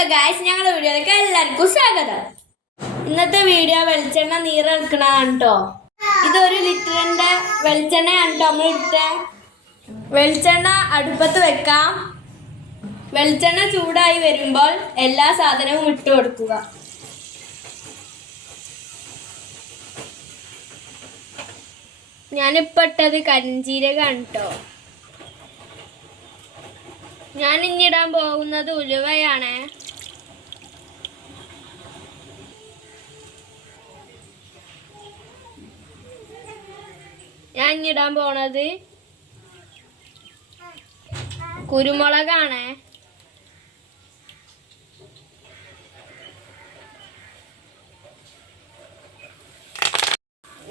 Hello guys, ഞങ്ങളുടെ വീഡിയോയിലേക്ക് എല്ലാവർക്കും സ്വാഗതം. ഇന്നത്തെ വീഡിയോ വെളിച്ചെണ്ണ നീരെടുക്കണതാണ് കേട്ടോ. ഇതൊരു ലിറ്ററിൻ്റെ വെളിച്ചെണ്ണയാണ് കേട്ടോ നമ്മൾ എടുത്തത്. വെളിച്ചെണ്ണ അടുപ്പത്ത് വെക്കാം. വെളിച്ചെണ്ണ ചൂടായി വരുമ്പോൾ എല്ലാ സാധനവും ഇട്ട് കൊടുക്കുക. ഞാനിപ്പോൾ ഇട്ടത് കരിഞ്ജീരകമാണ് കേട്ടോ. ഞാൻ ഇന്നിടാൻ പോകുന്നത് ഉലുവയാണ്. ഞാൻ ഇന്നിടാൻ പോണത് കുരുമുളകാണ്.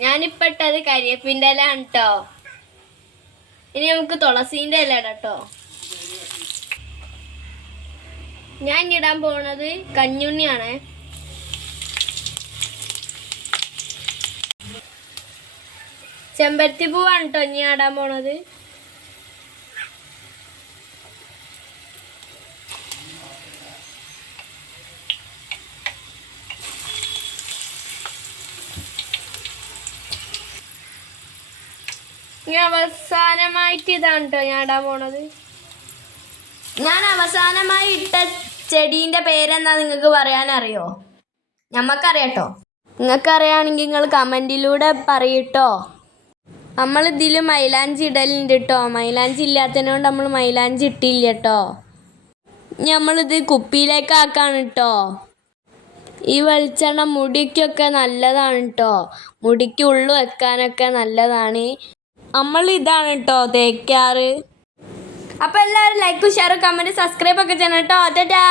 ഞാനിപ്പോൾ ഇട്ടത് കരിവേപ്പിൻ്റെ ഇല ആണ് കേട്ടോ. ഇനി നമുക്ക് തുളസീൻ്റെ ഇല ഇടാം കേട്ടോ. ഞാൻ ഇടാൻ പോണത് കഞ്ഞുണ്ണിയാണ്. ചെമ്പരത്തി പൂവാണ് കേട്ടോ ഇനി ഇടാൻ പോണത്. ഇനി അവസാനമായിട്ട് ഇതാണ് കേട്ടോ ഞാൻ ഇടാൻ പോണത്. ഞാൻ അവസാനമായി ഇട്ട ചെടീൻ്റെ പേരെന്താ നിങ്ങൾക്ക് പറയാനറിയോ? ഞമ്മക്കറിയാട്ടോ. നിങ്ങൾക്കറിയാണെങ്കിൽ നിങ്ങൾ കമൻറ്റിലൂടെ പറയട്ടോ. നമ്മളിതിൽ മൈലാഞ്ചി ഇടലുണ്ട് കേട്ടോ. മൈലാഞ്ചി ഇല്ലാത്തതിനോണ്ട് നമ്മൾ മൈലാഞ്ചി ഇട്ടില്ല കേട്ടോ. നമ്മളിത് കുപ്പിയിലേക്ക് ആക്കാണ് കേട്ടോ. ഈ വെളിച്ചെണ്ണ മുടിക്കൊക്കെ നല്ലതാണ് കേട്ടോ. മുടിക്ക് ഉള്ളു വെക്കാനൊക്കെ നല്ലതാണ്. നമ്മൾ ഇതാണ് കേട്ടോ തേക്കാറ്. അപ്പോൾ എല്ലാവരും ലൈക്കും ഷെയറും കമൻറ്റ് സബ്സ്ക്രൈബ് ഒക്കെ ചെയ്യണം കേട്ടോ. ടാറ്റാ.